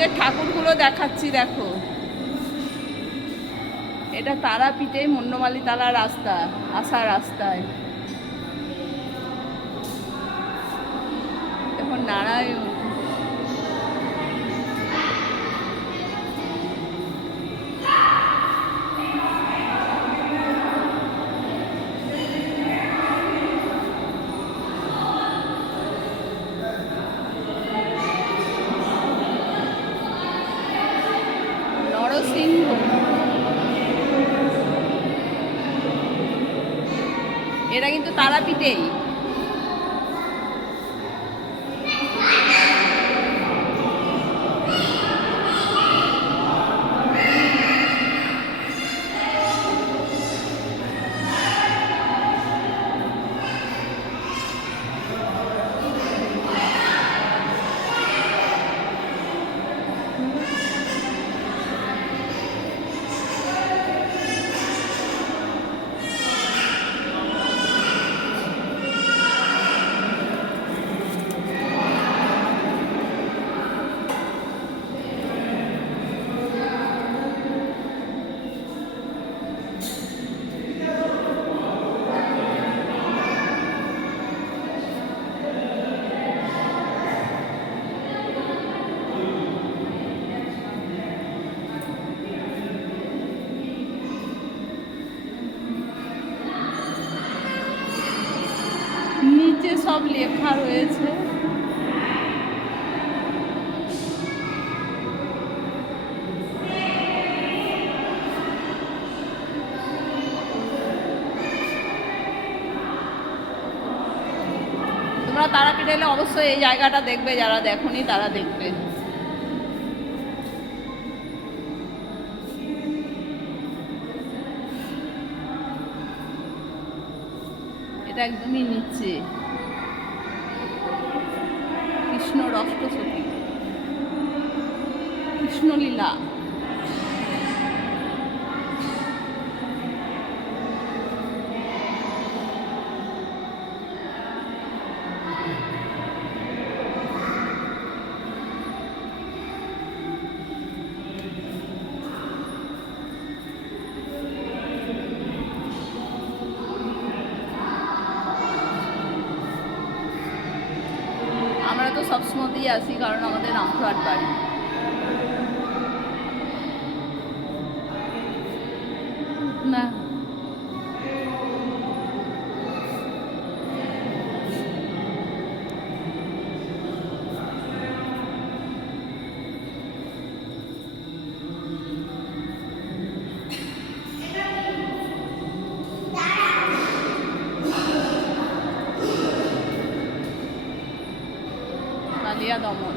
নিচের ঠাকুরগুলো দেখাচ্ছি দেখো। এটা তারাপীঠে মন্ডমালি তালা রাস্তা আসা রাস্তায়। এখন নারায়ণ। নরসিংহ এটা কিন্তু তারাপীঠেই। নিচে সব লেখা রয়েছে। তোমরা তারাপীঠ এলে অবশ্যই এই জায়গাটা দেখবে, যারা দেখোনি তারা দেখবে। এটা একদমই নিচে। কৃষ্ণ রষ্টসতী কৃষ্ণলীলা। তো সবসময়তেই আসি কারণ আমাদের রামপুরহাট বাড়ি। না। দমন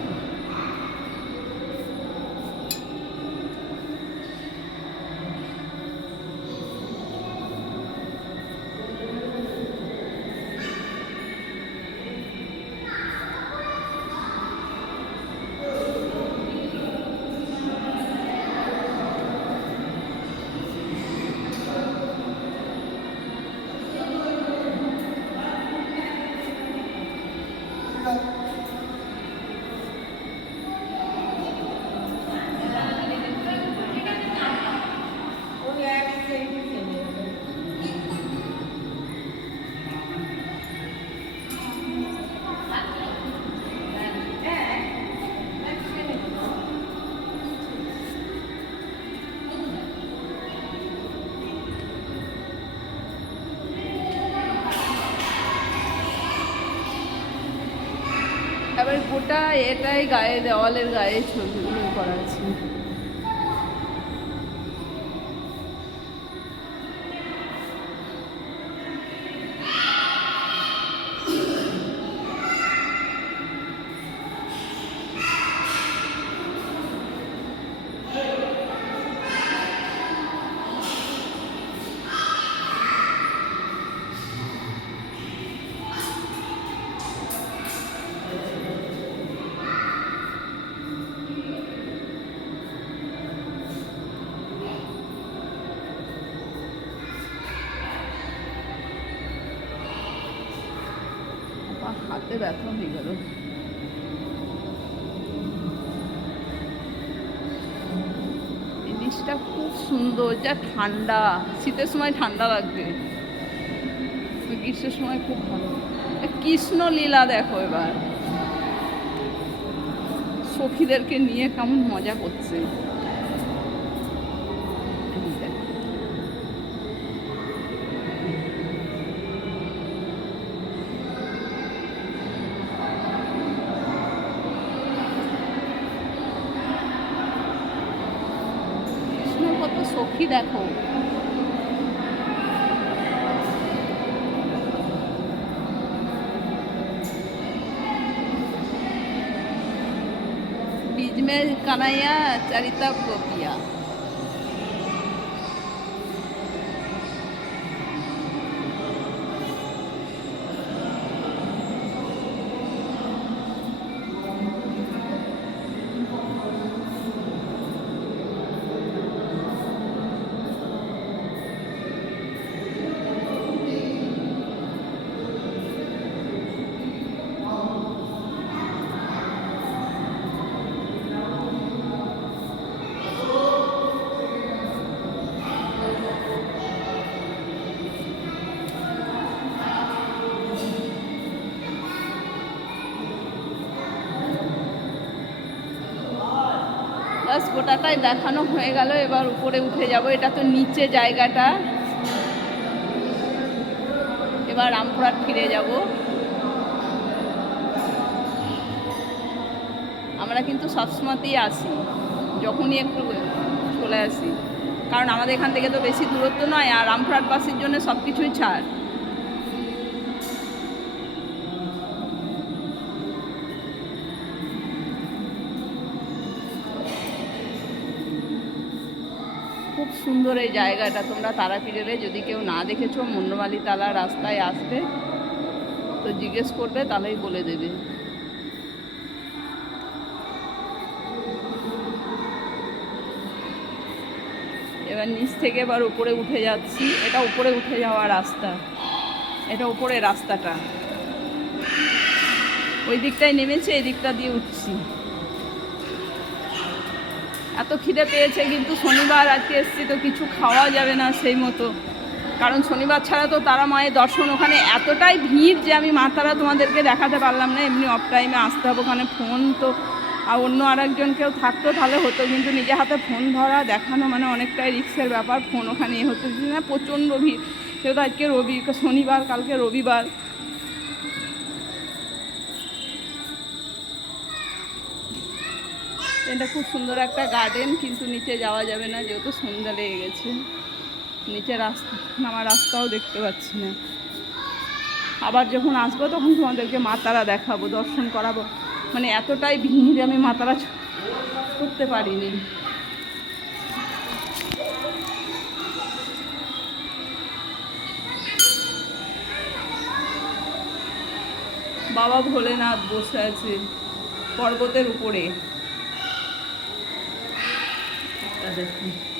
গোটা এটাই গায়ে দেওয়ালের গায়ে ছবি করা আছে। হাতে ব্যথা হয়ে গেল। ব্রিজটা খুব সুন্দর, যা ঠান্ডা, শীতের সময় ঠান্ডা লাগবে। গ্রীষ্মের সময় খুব ভালো। কৃষ্ণ লীলা দেখো এবার। সখীদেরকে নিয়ে কেমন মজা করছে এই দেখো। কৃষ্ণ কত সখী দেখো बीच में कन्हैया चरिता गोपिया বাস গোটাটাই দেখানো হয়ে গেল, এবার উপরে উঠে যাব। এটা তো নিচে জায়গাটা। এবার রামপুরহাট ফিরে যাব। আমরা কিন্তু সবসময়তেই আসি, যখনই একটু চলে আসি। কারণ আমাদের এখান থেকে তো বেশি দূরত্ব নয়, আর রামপুরহাট বাসের জন্য সব কিছুই ছাড়। সুন্দর এই জায়গাটা তোমরা তারাপীঠে যদি কেউ না দেখেছ, মন্ডমালি তালা রাস্তায় আসবে, তো জিজ্ঞেস করবে, তাহলেই বলে দেবে। এবার নিচ থেকে এবার উপরে উঠে যাচ্ছি। এটা উপরে উঠে যাওয়া রাস্তা। এটা উপরে রাস্তাটা। ওই দিকটায় নেমেছে এই দিকটা দিয়ে উঠছি। এত খিদে পেয়েছে, কিন্তু শনিবার আজকে এসছি তো কিছু খাওয়া যাবে না সেই মতো। কারণ শনিবার ছাড়া তো তারা মায়ের দর্শন, ওখানে এতটাই ভিড় যে আমি মা তারা তোমাদেরকে দেখাতে পারলাম না, এমনি অফ টাইমে আসতে হবে, ওখানে ফোন তো, আর অন্য আরেকজন কেউ থাকতো তাহলে হতো, কিন্তু নিজে হাতে ফোন ধরা, দেখানো মানে অনেকটাই রিক্সের ব্যাপার ফোন ওখানে হতে না, প্রচণ্ড ভিড়। সেহেতু আজকে রবি, শনিবার, কালকে রবিবার। এটা খুব সুন্দর একটা গার্ডেন কিন্তু নিচে যাওয়া যাবে না, যেহেতু সন্ধ্যা লেগে গেছে। নিচে রাস্তা, নামার রাস্তাও দেখতে পাচ্ছি না। আবার যখন আসব, তখন তোমাদেরকে মাতারা দেখাবো, দর্শন করাবো। মানে এতটাই ভিড়, আমি মাতারা করতে পারিনি। বাবা ভোলেনাথ বসে আছে পর্বতের উপরে। এটা দেখুন